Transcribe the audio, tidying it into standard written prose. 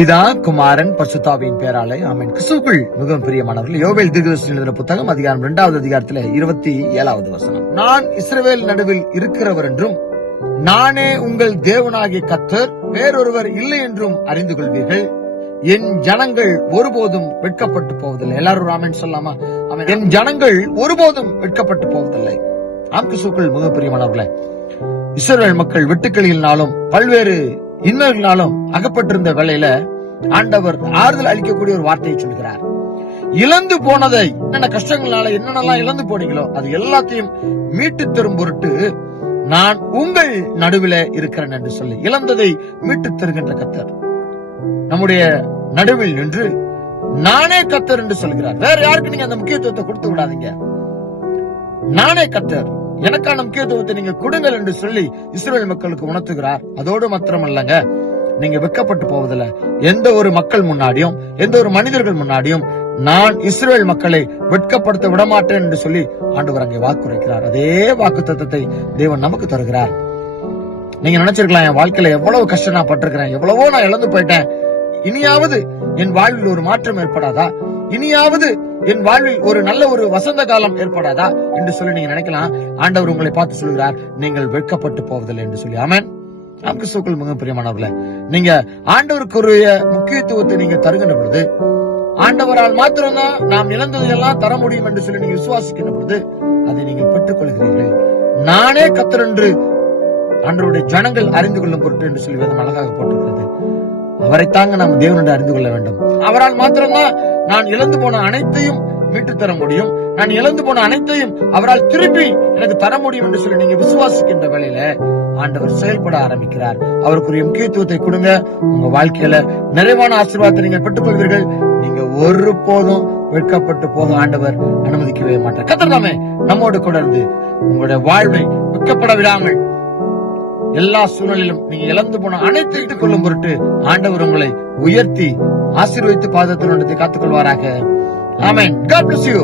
பிதா குமாரன் பரிசுத்தாவியின் பேராலே ஆமென். கிறிஸ்துவுக்குள் மிகவும் பிரியமானவர்கள், யோவேல் தீர்க்கதரிசி எழுதின புத்தகம் அதிகாரம் 2வது அதிகாரத்தில் 27வது வசனம். நான் இஸ்ரவேல் நடுவில் இருக்கிறவர் என்றும் நானே உங்கள் தேவனாகிய கர்த்தர், வேறொருவர் இல்லை என்றும் அறிந்து கொள்வீர்கள். என் ஜனங்கள் ஒருபோதும் வெட்கப்பட்டு போவதில்லை. எல்லாரும் ஆமென் சொல்லாமா? என் ஜனங்கள் ஒருபோதும் வெட்கப்பட்டு போவதில்லை. கிறிஸ்துவுக்குள் மிக பிரியமானவர்களே, இஸ்ரவேல் மக்கள் வெட்டுக்கிளியினாலும் பல்வேறு இன்னொருனாலும் அகப்பட்டிருந்த வேளையில ஆண்டவர் ஆறுதல் அளிக்கக்கூடிய ஒரு வார்த்தையை சொல்கிறார். இழந்து போனதை, என்னென்ன கஷ்டங்களால என்னென்னலாம் இழந்து போனீங்களோ அது எல்லாத்தையும் மீட்டு தரும் பொருட்டு நான் உங்கள் நடுவில இருக்கிறேன் என்று சொல்லி இழந்ததை மீட்டு தருகின்ற கர்த்தர் நம்முடைய நடுவில் நின்று நானே கர்த்தர் என்று சொல்கிறார். வேற யாருக்கு நீங்க அந்த முக்கியத்துவத்தை கொடுத்து விடாதீங்க. நானே கர்த்தர், எனக்கான முக்கியத்துவத்தை நீங்க கொடுங்கள் என்று சொல்லி இஸ்ரவேல் மக்களுக்கு உணர்த்துகிறார். அதோடு மாத்திரமல்லங்க, நீங்க வெட்கப்பட்டு போவதில்லை. எந்த ஒரு மக்கள் முன்னாடியும், எந்த ஒரு மனிதர்கள் முன்னாடியும் நான் இஸ்ரவேல் மக்களை வெட்கப்படுத்த விடமாட்டேன் என்று சொல்லி ஆண்டவர் அங்கே வாக்குரைக்கிறார். அதே வாக்கு தத்தத்தை தேவன் நமக்கு தருகிறார். நீங்க நினைச்சிருக்கலாம், என் வாழ்க்கையில எவ்வளவு கஷ்டம் நான் பட்டிருக்கிறேன், எவ்வளவோ நான் இழந்து போயிட்டேன், இனியாவது என் வாழ்வில் ஒரு மாற்றம் ஏற்படாதா, இனியாவது என் வாழ்வில் ஒரு நல்ல ஒரு வசந்த காலம் ஏற்படாதா என்று சொல்லி நீங்க நினைக்கலாம். ஆண்டவர் உங்களை பார்த்து சொல்கிறார், நீங்கள் வெட்கப்பட்டு போவதில்லை என்று சொல்லி. ஆமென். கிறிஸ்துவுக்குள் மிக பிரியமானவர்களே, நீங்க ஆண்டவருக்குரிய முக்கியத்துவத்தை நீங்க தருகின்ற பொழுது, ஆண்டவரால் மாத்திரம்தான் நாம் இழந்ததையெல்லாம் தர முடியும் என்று சொல்லி நீங்க விசுவாசிக்கின்ற பொழுது அதை நீங்கள் பெற்றுக் கொள்கிறீர்கள். நானே கர்த்தர் என்று ஆண்டவருடைய ஜனங்கள் அறிந்து கொள்ளும் பொருட்டு என்று சொல்லி வேதம் அழகாக போட்டிருக்கிறது. அவரை தாங்க நாம் தேவனோடு அறிந்து கொள்ள வேண்டும். அவரால் மாத்திரம்தான் நான் இழந்து போன அனைத்தையும் மீட்டு தர முடியும், நான் இழந்து போன அனைத்தையும் அவரால் திருப்பி எனக்கு தர முடியும் என்று சொல்லி நீங்க விசுவாசிக்கின்ற வேளையில ஆண்டவர் செயல்பட ஆரம்பிக்கிறார். அவருக்குரிய முக்கியத்துவத்தை கொடுங்க. உங்க வாழ்க்கையில நிறைவான ஆசீர்வாதத்தை நீங்க பெற்றுக் கொள்வீர்கள். நீங்க ஒருபோதும் வெட்கப்பட்டு போக ஆண்டவர் அனுமதிக்கவே மாட்டார். கர்த்தர் தாமே நம்மோடு கூட இருந்து உங்களுடைய வாழ்வை வெட்கப்பட விடாமல் எல்லா சூழ்நிலையிலும் நீங்க இழந்து போன அனைத்து கொள்ளும் பொருட்டு ஆண்டவர் உங்களை உயர்த்தி ஆசீர்வதித்து பாதத்தில் காத்துக் கொள்வாராக. ஆமென். God bless you.